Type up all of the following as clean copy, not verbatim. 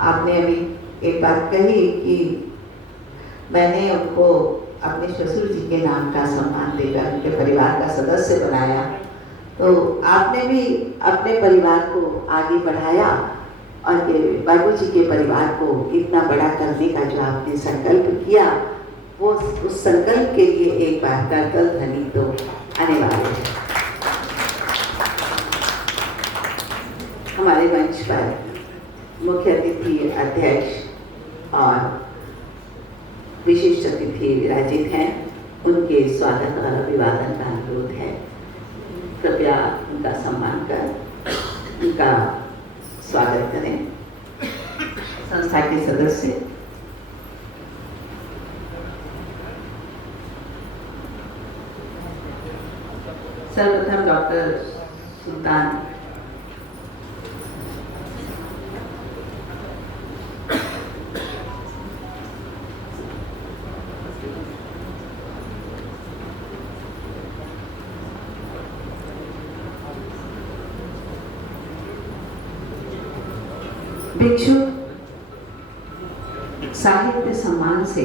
आपने अभी एक बात कही कि मैंने उनको अपने ससुर जी के नाम का सम्मान देकर उनके परिवार का सदस्य बनाया, तो आपने भी अपने परिवार को आगे बढ़ाया और ये बाबू जी के परिवार को इतना बड़ा करने का जो आपने संकल्प किया, वो उस संकल्प के लिए एक बार करतल ध्वनि तो अनिवार्य है। हमारे मंच पर मुख्य अतिथि अध्यक्ष और विशिष्ट अतिथि विराजित हैं, उनके स्वागत और अभिवादन का अनुरोध है। कृपया उनका सम्मान कर उनका स्वागत करें। संस्था के सदस्य सर्वप्रथम डॉक्टर सुल्तान भिक्षुक साहित्य सम्मान से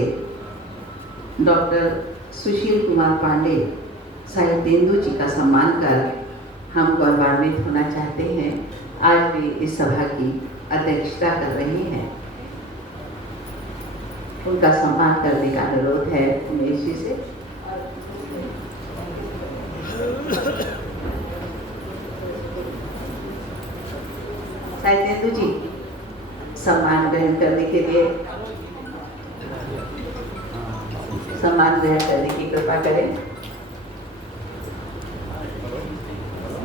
डॉक्टर सुशील कुमार पांडे साहित्येंदु जी का सम्मान कर हम गौरवान्वित होना चाहते हैं। आज वे इस सभा की अध्यक्षता कर रहे हैं। उनका सम्मान करने का अनुरोध है उमेश जी से। साहित्येंदु जी सम्मान ग्रहण करने के लिए सम्मान ग्रहण करने की कृपा करें।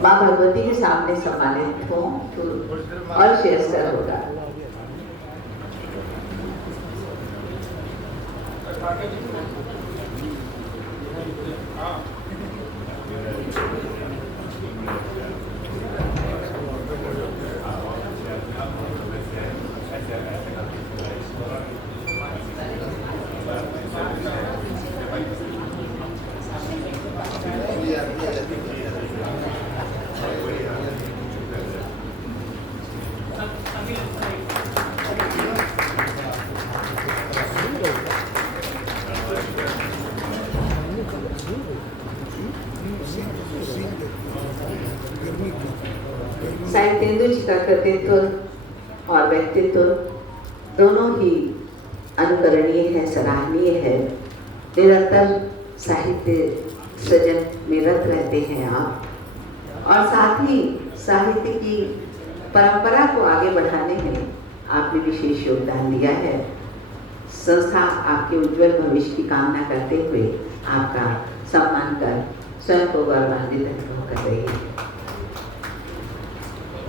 माँ भगवती के सामने सम्मानित हो तो और श्रेष्ठ होगा। साहित्येंदु जी का कृतित्व और व्यक्तित्व दोनों ही अनुकरणीय है, सराहनीय है। निरंतर साहित्य सृजन में रत रहते हैं आप, और साथ ही साहित्य की परंपरा को आगे बढ़ाने में आपने विशेष योगदान दिया है। संस्था आपके उज्जवल भविष्य की कामना करते हुए आपका सम्मान कर स्वयं को गौरवान्वित अनुभव कर रही है।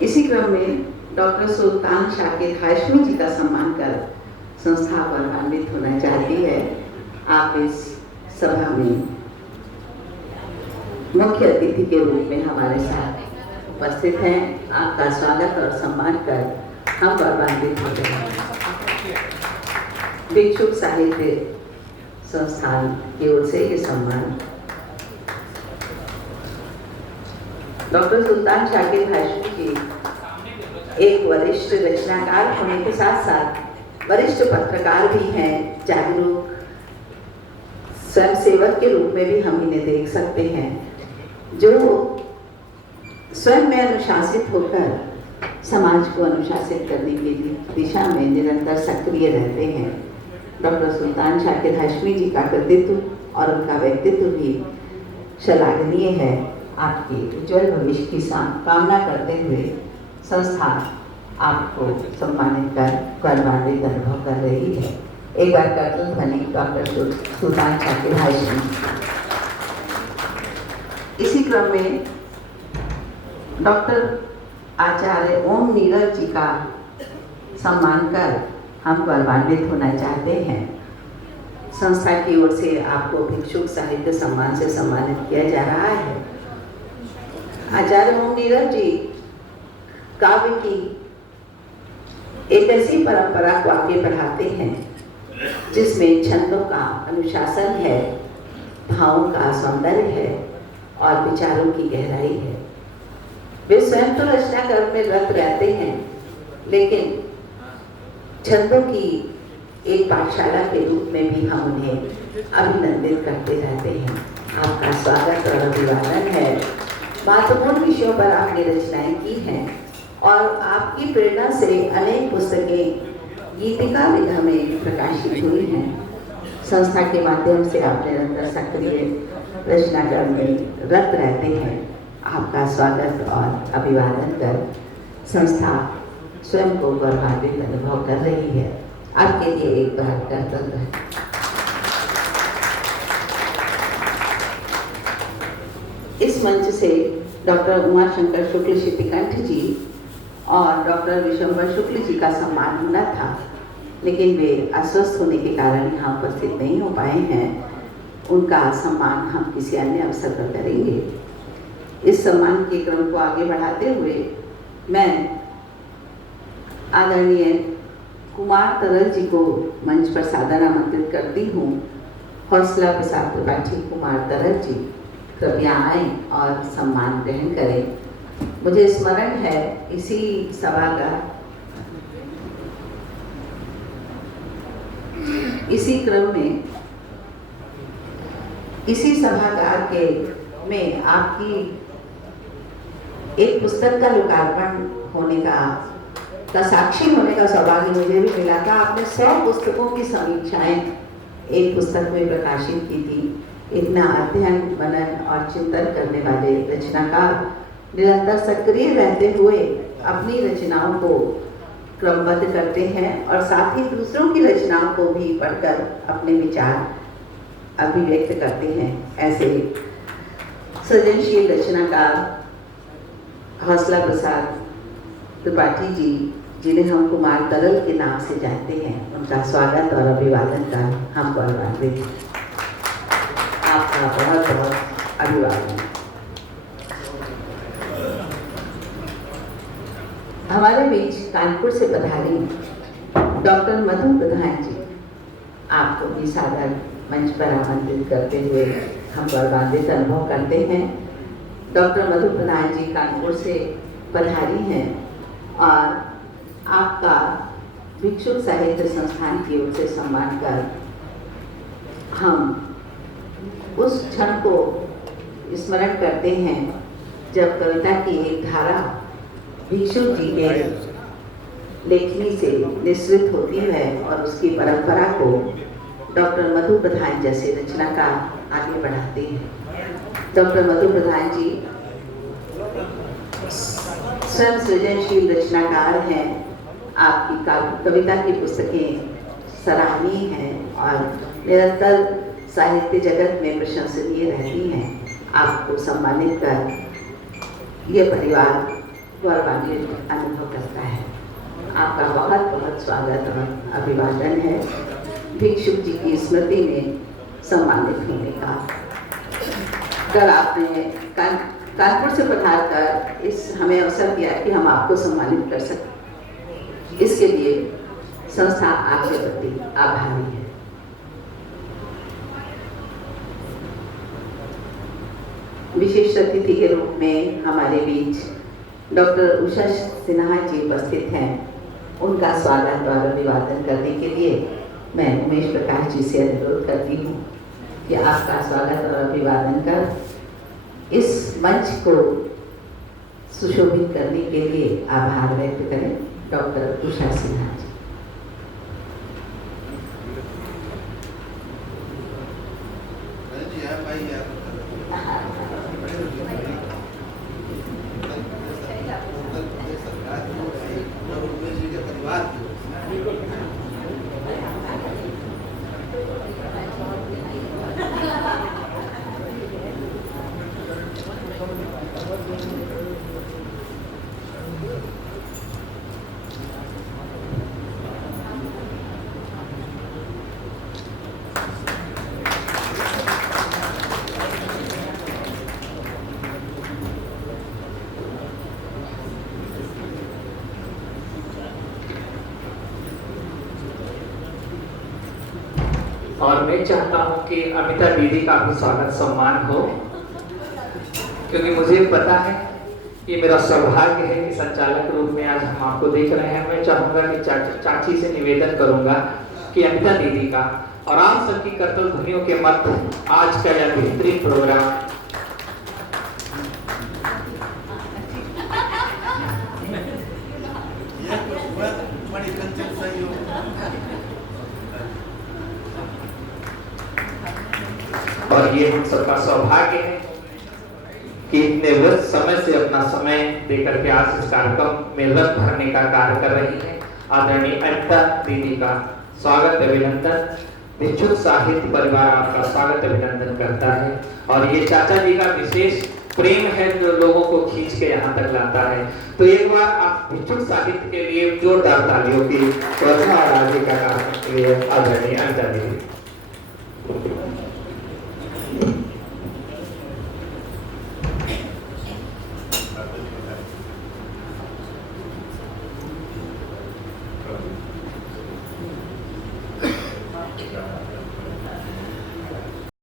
इसी क्रम में डॉक्टर सुल्तान शाकिर हाशमी जी का सम्मान कर संस्था गौरवान्वित होना चाहती है। आप इस सभा में मुख्य अतिथि के रूप में हमारे साथ उपस्थित हैं। आपका स्वागत और सम्मान कर हम गौरवान्वित होते हैं। भिक्षुक साहित्य संस्थान की ओर से ये सम्मान डॉक्टर सुल्तान शाकिर हाशमी जी एक वरिष्ठ रचनाकार होने के साथ साथ वरिष्ठ पत्रकार भी हैं। जागरूक स्वयंसेवक के रूप में भी हम इन्हें देख सकते हैं, जो स्वयं में अनुशासित होकर समाज को अनुशासित करने की दिशा में निरंतर सक्रिय रहते हैं। डॉक्टर सुल्तान शाकिर हाशमी जी का कृतित्व और उनका व्यक्तित्व भी श्लाघनीय है। आपके उज्ज्वल भविष्य की कामना करते हुए संस्था आपको सम्मानित कर गौरवान्वित अनुभव कर रही है। एक बार करतल ध्वनि डॉक्टर सुल्तान शाकिर हाशमी। इसी क्रम में डॉक्टर आचार्य ओम नीरज जी का सम्मान कर हम गौरवान्वित होना चाहते हैं। संस्था की ओर से आपको भिक्षुक साहित्य सम्मान से सम्मानित किया जा रहा है। आचार्य ओम नीरज जी काव्य की एक ऐसी परंपरा को आगे बढ़ाते हैं जिसमें छंदों का अनुशासन है, भावों का सौंदर्य है और विचारों की गहराई है। वे स्वयं तो रचना कर्म में रत रहते हैं, लेकिन छंदों की एक पाठशाला के रूप में भी हम उन्हें अभिनंदित करते रहते हैं। आपका स्वागत और अभिवादन है। महत्वपूर्ण विषयों पर आपने रचनाएं की हैं और आपकी प्रेरणा से अनेक पुस्तकें गीतिका विधा में प्रकाशित हुई हैं। संस्था के माध्यम से आप निरंतर सक्रिय रचनाकार में रत रहते हैं। आपका स्वागत और अभिवादन कर संस्था स्वयं को गौरवान्वित अनुभव कर रही है। आपके लिए एक बार कर्तव्य है। इस मंच से डॉक्टर उमाशंकर शुक्ल शितिकंठ जी और डॉक्टर विशंबर शुक्ल जी का सम्मान होना था, लेकिन वे अस्वस्थ होने के कारण यहाँ उपस्थित नहीं हो पाए हैं। उनका सम्मान हम किसी अन्य अवसर पर करेंगे। इस सम्मान के क्रम को आगे बढ़ाते हुए मैं आदरणीय कुमार तरल जी को मंच पर सादर आमंत्रित करती हूँ। हौसला प्रसाद त्रिपाठी कुमार तरल जी कृपया आएं और सम्मान ग्रहण करें। मुझे स्मरण है इसी क्रम में इसी सभागार के में आपकी एक पुस्तक का लोकार्पण होने का साक्षी होने का सौभाग्य मुझे भी मिला था। आपने 100 पुस्तकों की समीक्षाएं एक पुस्तक में प्रकाशित की थी। इतना अध्ययन मनन और चिंतन करने वाले रचनाकार निरंतर सक्रिय रहते हुए अपनी रचनाओं को क्रमबद्ध करते हैं और साथ ही दूसरों की रचनाओं को भी पढ़कर अपने विचार अभिव्यक्त करते हैं। ऐसे सृजनशील रचनाकार हौसला प्रसाद त्रिपाठी जी, जिन्हें हम कुमार तरल के नाम से जानते हैं, उनका स्वागत और अभिवादन का हम गौरवान्वित हैं। आपका बहुत बहुत अभिवादन। हमारे बीच कानपुर से पधारी डॉक्टर मधु प्रधान जी, आपको भी सादर मंच पर आमंत्रित करते हुए हम गौरवान्वित अनुभव करते हैं। डॉक्टर मधु प्रधान जी कानपुर से पधारी हैं और आपका भिक्षुक साहित्य संस्थान की ओर से सम्मान कर हम उस क्षण को स्मरण करते हैं जब कविता की एक धारा भिक्षुक जी के लेखनी से निश्रित होती है और उसकी परंपरा को डॉक्टर मधु प्रधान जैसे रचनाकार आगे बढ़ाते हैं। डॉक्टर मधु प्रधान जी स्वयं सृजनशील रचनाकार हैं। आपकी कविता की पुस्तकें सराहनीय हैं और निरंतर साहित्य जगत में प्रशंसनीय रहती हैं। आपको सम्मानित कर यह परिवार गौरवान्वित अनुभव करता है। आपका बहुत बहुत स्वागत और अभिवादन है। भिक्षुक जी की स्मृति में सम्मानित होने का कल आपने कानपुर से पधार कर इस हमें अवसर दिया कि हम आपको सम्मानित कर सकें। इसके लिए संस्था आपके प्रति आभारी है। विशिष्ट अतिथि के रूप में हमारे बीच डॉक्टर उषा सिन्हा जी उपस्थित हैं। उनका स्वागत और अभिवादन करने के लिए मैं उमेश प्रकाश जी से अनुरोध करती हूँ कि आपका स्वागत और अभिवादन कर इस मंच को सुशोभित करने के लिए आभार व्यक्त करें। डॉक्टर उषा सिन्हा जी। और मैं चाहता हूं कि अमिता दीदी का भी स्वागत सम्मान हो, क्योंकि मुझे पता है ये मेरा सौभाग्य है कि संचालक रूप में आज हम आपको देख रहे हैं। मैं चाहूंगा कि चाची से निवेदन करूंगा कि अमिता दीदी का और आप सबकी करतल ध्वनियों के मत आज का यह बेहतरीन प्रोग्राम और ये हम सबका सौभाग्य है कि इतने व्यस्त समय से अपना समय देकर के आज इस कार्यक्रम में रस भरने का कार्य कर रही है। आदरणीय अनिता दीदी का स्वागत अभिनंदन। भिक्षुक साहित्य परिवार आपका स्वागत अभिनंदन करता है और ये चाचा जी का विशेष प्रेम है जो लोगों को खींच के यहाँ तक लाता है। तो एक बार आप भिक्षुक साहित्य के लिए जोरदार तालियों की वर्षा और आगे का कार्यक्रम के लिए आदरणीय अनिता दीदी।